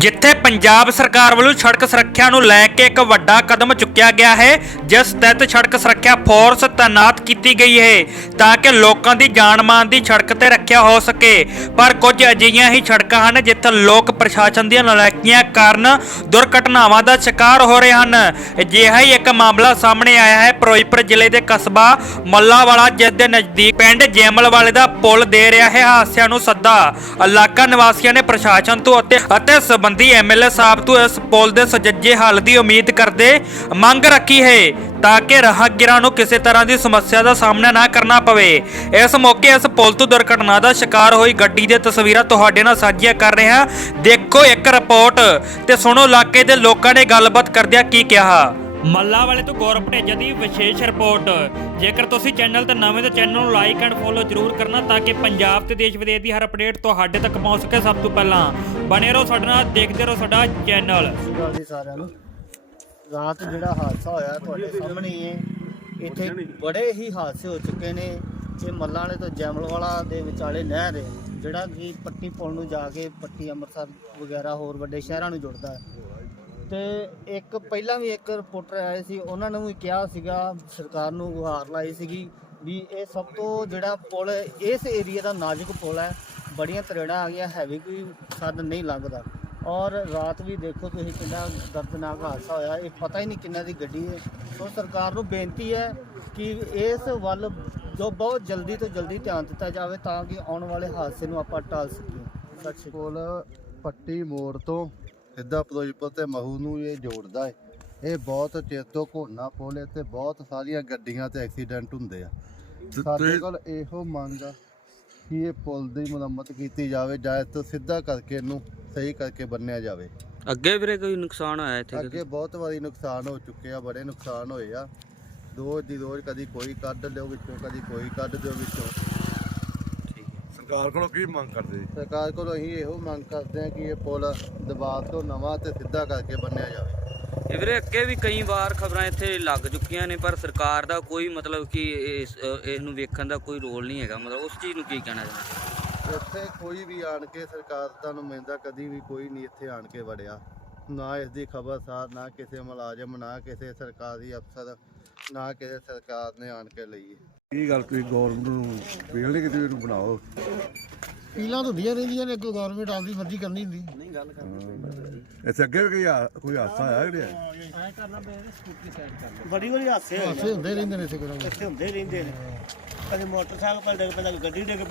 ਜਿੱਥੇ ਪੰਜਾਬ ਸਰਕਾਰ ਵੱਲੋਂ ਸੜਕ ਸੁਰੱਖਿਆ ਨੂੰ ਲੈ ਕੇ ਇੱਕ ਵੱਡਾ ਕਦਮ ਚੁੱਕਿਆ ਗਿਆ ਹੈ, ਜਿਸ ਤਹਿਤ ਸੜਕ ਸੁਰੱਖਿਆ ਫੋਰਸ ਤਾਇਨਾਤ ਕੀਤੀ ਗਈ ਹੈ ਤਾਂ ਕਿ ਲੋਕਾਂ ਦੀ ਜਾਨ ਮਾਨ ਦੀ ਸੜਕ ਤੇ ਰੱਖਿਆ ਹੋ ਸਕੇ। ਪਰ ਕੁਝ ਅਜਿਹੀਆਂ ਹੀ ਸੜਕਾਂ ਹਨ ਜਿੱਥੇ ਲੋਕ ਪ੍ਰਸ਼ਾਸਨ ਦੀਆਂ ਨਲਾਇਕੀਆਂ ਕਾਰਨ ਦੁਰਘਟਨਾਵਾਂ ਦਾ ਸ਼ਿਕਾਰ ਹੋ ਰਹੇ ਹਨ। ਅਜਿਹਾ ਹੀ ਇੱਕ ਮਾਮਲਾ ਸਾਹਮਣੇ ਆਇਆ ਹੈ। ਫਿਰੋਜ਼ਪੁਰ ਜ਼ਿਲ੍ਹੇ ਦੇ ਕਸਬਾ ਮੱਲਾਵਾਲਾ, ਜਿਸ ਦੇ ਨਜ਼ਦੀਕ ਪਿੰਡ ਜੈਮਲਵਾਲੇ ਦਾ ਪੁਲ ਦੇ ਰਿਹਾ ਹੈ। ਹਾਦਸਿਆਂ ਨੂੰ ਸੱਦਾ ਇਲਾਕਾ ਨਿਵਾਸੀਆਂ ਨੇ ਪ੍ਰਸ਼ਾਸਨ ਤੋਂ ਅਤੇ ਅਤੇ ਸੰਬੰਧੀ ਐਮਐਲਏ ਸਾਹਿਬ ਤੋਂ ਇਸ ਪੁਲ ਦੇ ਸੁਚੱਜੇ ਹੱਲ ਦੀ ਉਮੀਦ ਕਰਦੇ ਮੰਗ ਰੱਖੀ ਹੈ ਤਾਂ ਕਿ ਰਾਹਗੀਰਾਂ ਨੂੰ ਕਿਸੇ ਤਰ੍ਹਾਂ ਦੀ ਸਮੱਸਿਆ ਦਾ ਸਾਹਮਣਾ ਨਾ ਕਰਨਾ ਪਵੇ। ਇਸ ਮੌਕੇ ਇਸ ਪੁਲ ਤੋਂ ਦੁਰਘਟਨਾ ਦਾ ਸ਼ਿਕਾਰ ਹੋਈ ਗੱਡੀ ਦੀਆਂ ਤਸਵੀਰਾਂ ਤੁਹਾਡੇ ਨਾਲ ਸਾਂਝੀਆਂ ਕਰ ਰਹੇ ਹਾਂ। ਦੇਖੋ ਇੱਕ ਰਿਪੋਰਟ ਤੇ ਸੁਣੋ, ਇਲਾਕੇ ਦੇ ਲੋਕਾਂ ਨੇ ਗੱਲਬਾਤ ਕਰਦਿਆਂ ਕੀ ਕਿਹਾ। ਮੱਲਾ ਵਾਲੇ ਤੋਂ ਗੌਰਵ ਭਟੇਜਾ ਦੀ ਵਿਸ਼ੇਸ਼ ਰਿਪੋਰਟ। ਜੇਕਰ ਤੁਸੀਂ ਚੈਨਲ ਤੇ ਨਵੇਂ ਤਾਂ ਚੈਨਲ ਨੂੰ ਲਾਈਕ ਐਂਡ ਫੋਲੋ ਜ਼ਰੂਰ ਕਰਨਾ ਤਾਂ ਕਿ ਪੰਜਾਬ ਤੇ ਦੇਸ਼ ਵਿਦੇਸ਼ ਦੀ ਹਰ ਅਪਡੇਟ ਤੁਹਾਡੇ ਤੱਕ ਪਹੁੰਚ ਸਕੇ ਸਭ ਤੋਂ ਪਹਿਲਾਂ। ਬਣੇ ਰਹੋ ਸਾਡੇ ਨਾਲ, ਦੇਖਦੇ ਰਹੋ ਸਾਡਾ ਚੈਨਲ। ਸਤਿ ਜੀ ਸਾਰਿਆਂ ਨੂੰ। ਰਾਤ ਜਿਹੜਾ ਹਾਦਸਾ ਹੋਇਆ ਤੁਹਾਡੇ ਸਾਹਮਣੇ ਹੀ ਹੈ। ਇੱਥੇ ਬੜੇ ਹੀ ਹਾਦਸੇ ਹੋ ਚੁੱਕੇ ਨੇ। ਇਹ ਮੱਲਾਂ ਵਾਲੇ ਤੋਂ ਜੈਮਲ ਵਾਲਾ ਦੇ ਵਿਚਾਲੇ ਨਹਿਰ ਹੈ, ਜਿਹੜਾ ਕਿ ਪੱਟੀ ਪੁਲ ਨੂੰ ਜਾ ਕੇ ਪੱਟੀ ਅੰਮ੍ਰਿਤਸਰ ਵਗੈਰਾ ਹੋਰ ਵੱਡੇ ਸ਼ਹਿਰਾਂ ਨੂੰ ਜੁੜਦਾ ਹੈ। ਤੇ ਇੱਕ ਪਹਿਲਾਂ ਵੀ ਇੱਕ ਰਿਪੋਰਟਰ ਆਏ ਸੀ, ਉਹਨਾਂ ਨੂੰ ਵੀ ਕਿਹਾ ਸੀਗਾ, ਸਰਕਾਰ ਨੂੰ ਗੁਹਾਰ ਲਾਈ ਸੀਗੀ ਵੀ ਇਹ ਸਭ ਤੋਂ ਜਿਹੜਾ ਪੁਲ ਇਸ ਏਰੀਆ ਦਾ ਨਾਜ਼ੁਕ ਪੁਲ ਹੈ, ਬੜੀਆਂ ਤਰੇੜਾਂ ਆ ਗਈਆਂ ਹੈਵੀ ਕੋਈ ਸਾਧਨ ਨਹੀਂ ਲੰਘਦਾ। ਔਰ ਰਾਤ ਵੀ ਦੇਖੋ ਤੁਸੀਂ ਕਿੰਨਾ ਦਰਦਨਾਕ ਹਾਦਸਾ ਹੋਇਆ, ਇਹ ਪਤਾ ਹੀ ਨਹੀਂ ਕਿੰਨਾ ਦੀ ਗੱਡੀ ਹੈ। ਸੋ ਸਰਕਾਰ ਨੂੰ ਬੇਨਤੀ ਹੈ ਕਿ ਇਸ ਵੱਲ ਜੋ ਬਹੁਤ ਜਲਦੀ ਤੋਂ ਜਲਦੀ ਧਿਆਨ ਦਿੱਤਾ ਜਾਵੇ ਤਾਂ ਕਿ ਆਉਣ ਵਾਲੇ ਹਾਦਸੇ ਨੂੰ ਆਪਾਂ ਟਾਲ ਸਕੀਏ। ਸਤਿ ਸ਼੍ਰੀ ਪੱਟੀ ਮੋੜ ਤੋਂ ਸਿੱਧਾ ਫਿਰੋਜ਼ਪੁਰ ਤੇ ਮਹੂ ਨੂੰ ਇਹ ਜੋੜਦਾ ਹੈ ਇਹ ਬਹੁਤ ਚਿਰ ਤੋਂ ਘੋਨਾ ਪੁਲ ਤੇ ਬਹੁਤ ਸਾਰੀਆਂ ਗੱਡੀਆਂ ਤੇ ਐਕਸੀਡੈਂਟ ਹੁੰਦੇ ਆ। ਸਾਡੇ ਕੋਲ ਇਹੋ ਮੰਗ ਆ ਕਿ ਇਹ ਪੁਲ ਦੀ ਮੁਰੰਮਤ ਕੀਤੀ ਜਾਵੇ ਜਾਂ ਇਸ ਤੋਂ ਸਿੱਧਾ ਕਰਕੇ ਇਹਨੂੰ ਸਹੀ ਕਰਕੇ ਬੰਨਿਆ ਜਾਵੇ। ਅੱਗੇ ਵੀਰੇ ਕੋਈ ਨੁਕਸਾਨ ਹੋਇਆ ਇੱਥੇ ਅੱਗੇ ਬਹੁਤ ਵਾਰੀ ਨੁਕਸਾਨ ਹੋ ਚੁੱਕੇ ਆ ਬੜੇ ਨੁਕਸਾਨ ਹੋਏ ਆ। ਰੋਜ਼ ਦੀ ਰੋਜ਼ ਕਦੀ ਕੋਈ ਕੱਢ ਲਿਓ ਵਿੱਚੋਂ ਕਦੀ ਕੋਈ ਕੱਢ ਦਿਓ ਵਿੱਚੋਂ। ਸਰਕਾਰ ਕੋਲੋਂ ਕੀ ਮੰਗ ਕਰਦੇ ਜੀ? ਸਰਕਾਰ ਕੋਲੋਂ ਅਸੀਂ ਇਹੋ ਮੰਗ ਕਰਦੇ ਹਾਂ ਕਿ ਇਹ ਪੁਲ ਦਬਾਅ ਤੋਂ ਨਵਾਂ ਤੇ ਸਿੱਧਾ ਕਰਕੇ ਬੰਨਿਆ ਜਾਵੇ। ਇਹ ਵੀਰੇ ਅੱਗੇ ਵੀ ਕਈ ਵਾਰ ਖਬਰਾਂ ਇੱਥੇ ਲੱਗ ਚੁੱਕੀਆਂ ਨੇ ਪਰ ਸਰਕਾਰ ਦਾ ਕੋਈ ਮਤਲਬ ਕਿ ਇਸ ਇਸ ਨੂੰ ਵੇਖਣ ਦਾ ਕੋਈ ਰੋਲ ਨਹੀਂ ਹੈਗਾ। ਮਤਲਬ ਉਸ ਚੀਜ਼ ਨੂੰ ਕੀ ਕਹਿਣਾ ਚਾਹੁੰਦੇ ਇੱਥੇ ਕੋਈ ਵੀ ਆਣ ਕੇ ਸਰਕਾਰ ਦਾ ਨੁਮਾਇੰਦਾ ਕਦੀ ਵੀ ਕੋਈ ਨਹੀਂ ਇੱਥੇ ਆਣ ਕੇ ਵੜਿਆ। ਨਾ ਇਸ ਦੀ ਖਬਰਸਾਰ ਨਾ ਕਿਸੇ ਮੁਲਾਜ਼ਮ ਨਾ ਕਿਸੇ ਸਰਕਾਰੀ ਅਫਸਰ ਨਾ ਕਿਸੇ ਸਰਕਾਰ ਨੇ ਆਣ ਕੇ ਲਈ ਕੀ ਗੱਲ ਤੁਸੀਂ ਗੌਰਮੈਂਟ ਨੂੰ ਅਪੀਲ ਨਹੀਂ ਕੀਤੀ ਵੀ ਇਹਨੂੰ ਬਣਾਓ। ਪੀਲਾਂ ਤਾਂ ਹੁੰਦੀਆਂ ਰਹਿੰਦੀਆਂ ਨੇ ਅੱਗੋਂ ਗਵਰਨਮੈਂਟ ਆਪਦੀ ਮਰਜ਼ੀ ਕਰਨੀ ਹੁੰਦੀ। ਇੱਥੇ ਅੱਗੇ ਵੀ ਕੋਈ ਹਾ- ਕੋਈ ਹਾਦਸਾ ਆਇਆ ਕਿ ਨਹੀਂ ਬੜੀ ਬੜੀ ਹਾਸੇ ਹੋਏ ਹਾਸੇ ਹੁੰਦੇ ਰਹਿੰਦੇ ਨੇ ਇੱਥੇ ਕੋਈ ਨਾ ਕੋਈ। ਇੱਥੇ ਹੁੰਦੇ ਰਹਿੰਦੇ ਨੇ। ਕਦੇ ਮੋਟਰਸਾਈਕਲ ਪਰ ਡਿੱਗ ਪੈਂਦਾ ਗੱਡੀ ਡਿੱਗ ਪਈ।